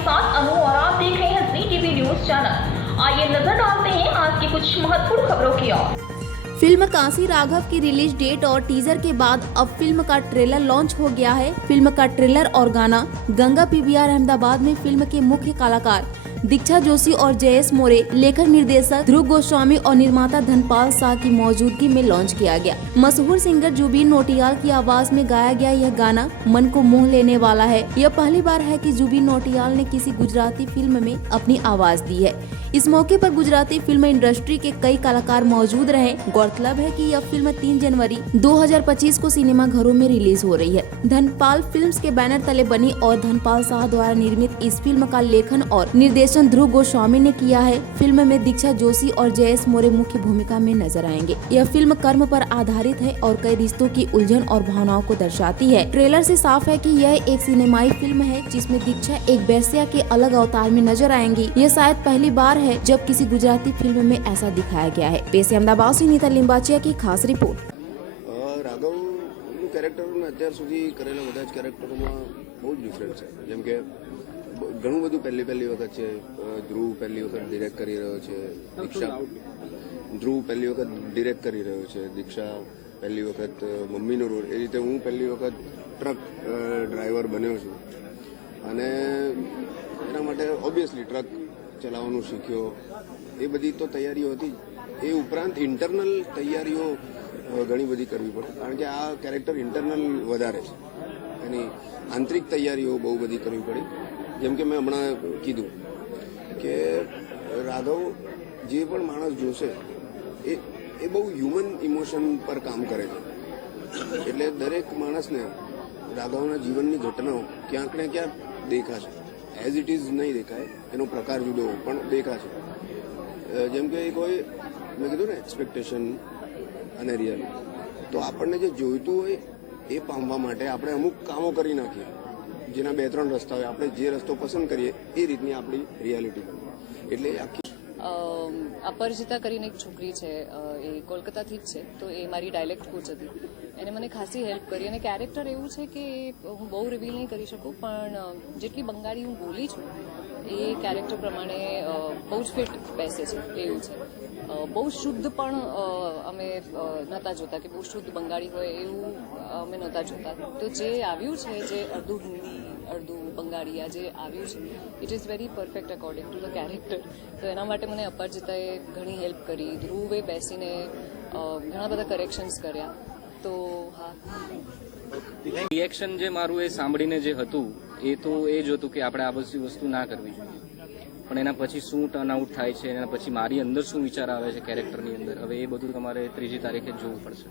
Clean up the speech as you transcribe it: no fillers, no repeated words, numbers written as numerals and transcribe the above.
साथ अनु और आप देख रहे हैं जी टीवी न्यूज चैनल। आइए नजर डालते हैं आज की कुछ महत्वपूर्ण खबरों की ओर। फिल्म काशी राघव की रिलीज डेट और टीजर के बाद अब फिल्म का ट्रेलर लॉन्च हो गया है। फिल्म का ट्रेलर और गाना गंगा पीवीआर अहमदाबाद में फिल्म के मुख्य कलाकार दीक्षा जोशी और जयेश मोरे, लेखक निर्देशक ध्रुव गोस्वामी और निर्माता धनपाल शाह की मौजूदगी में लॉन्च किया गया। मशहूर सिंगर जुबिन नौटियाल की आवाज में गाया गया यह गाना मन को मोह लेने वाला है। यह पहली बार है कि जुबिन नौटियाल ने किसी गुजराती फिल्म में अपनी आवाज दी है। इस मौके पर गुजराती फिल्म इंडस्ट्री के कई कलाकार मौजूद रहे। गौरतलब है कि यह फिल्म 3 जनवरी 2025 को सिनेमा घरों में रिलीज हो रही है। धनपाल फिल्म्स के बैनर तले बनी और धनपाल शाह द्वारा निर्मित इस फिल्म का लेखन और निर्देशन ध्रुव गोस्वामी ने किया है। फिल्म में दीक्षा जोशी और जयेश मोरे मुख्य भूमिका में नजर आएंगे। यह फिल्म कर्म पर आधारित है और कई रिश्तों की उलझन और भावनाओं को दर्शाती है। ट्रेलर से साफ है कि यह एक सिनेमाई फिल्म है जिसमें दीक्षा एक वैश्या के अलग अवतार में नजर आएंगी। यह शायद पहली बार है जब किसी गुजराती फिल्म में ऐसा दिखाया गया है। पेश अहमदाबाद से नीता लिंबाचिया की खास रिपोर्ट। રાઘવનું કેરેક્ટરને અત્યાર સુધી કરેલા બધા જ કેરેક્ટરોમાં બહુ જ ડિફરન્સ છે. જેમ કે ઘણું બધું પહેલી વખત છે. ધ્રુવ પહેલી વખત ડિરેક્ટ કરી રહ્યો છે. ધ્રુવ પહેલી વખત ડિરેક્ટ કરી રહ્યો છે. દીક્ષા પહેલી વખત મમ્મીનો રોલ. એ રીતે હું પહેલી વખત ટ્રક ડ્રાઈવર બન્યો છું અને એના માટે ઓબ્વિયસલી ટ્રક ચલાવવાનું શીખ્યો. એ બધી તો તૈયારીઓ હતી. એ ઉપરાંત ઇન્ટરનલ તૈયારીઓ ઘણી બધી કરવી પડે, કારણ કે આ કેરેક્ટર ઇન્ટરનલ વધારે છે. એની આંતરિક તૈયારીઓ બહુ બધી કરવી પડી. જેમ કે મેં હમણાં કીધું કે રાઘવ જે પણ માણસ જોશે એ બહુ હ્યુમન ઇમોશન પર કામ કરે છે. એટલે દરેક માણસને રાઘવના જીવનની ઘટનાઓ ક્યાંક ને ક્યાંક દેખાશે. એઝ ઇટ ઇઝ નહીં દેખાય, એનો પ્રકાર જુદો પણ દેખાશે. જેમ કે કોઈ મેં કીધું ને એક્સપેક્ટેશન અને રિયલ, તો આપણને જે જોઈતું હોય એ પામવા માટે આપણે અમુક કામો કરી નાખીએ, જેના 2-3 રસ્તા હોય. આપણે જે રસ્તો પસંદ કરીએ એ રીતની આપણી રિયાલિટી બને. એટલે આખી અપરજિતા કરીને એક છોકરી છે, એ કોલકાતાથી જ છે, તો એ મારી ડાયલેક્ટ કોચ હતી. એને મને ખાસી હેલ્પ કરી. અને કેરેક્ટર એવું છે કે હું બહુ રિવીલ નહીં કરી શકું, પણ જેટલી બંગાળી હું બોલી છું એ કેરેક્ટર પ્રમાણે બહુ જ ફિટ બેસે છે એવું છે. બહુ શુદ્ધ પણ અમે નહોતા જોતા કે બહુ શુદ્ધ બંગાળી હોય એવું અમે નહોતા જોતા. તો જે આવ્યું છે, જે અડધું હિન્દી અડધું બંગાળી આ જે આવ્યું છે, it is very perfect according to the character. તો એના માટે મને અપરજિતાએ ઘણી હેલ્પ કરી. ધ્રુવે બેસીને ઘણા બધા કરેક્શન્સ કર્યા. તો હા, રિએક્શન જે મારું એ સાંભળીને જે હતું એ તો એ જ હતું કે આપણે આ બધી વસ્તુ ના કરવી જોઈએ. પણ એના પછી શું ટર્ન આઉટ થાય છે, એના પછી મારી અંદર શું વિચાર આવે છે કેરેક્ટરની અંદર, હવે એ બધું તમારે 3જી તારીખે જ જોવું પડશે.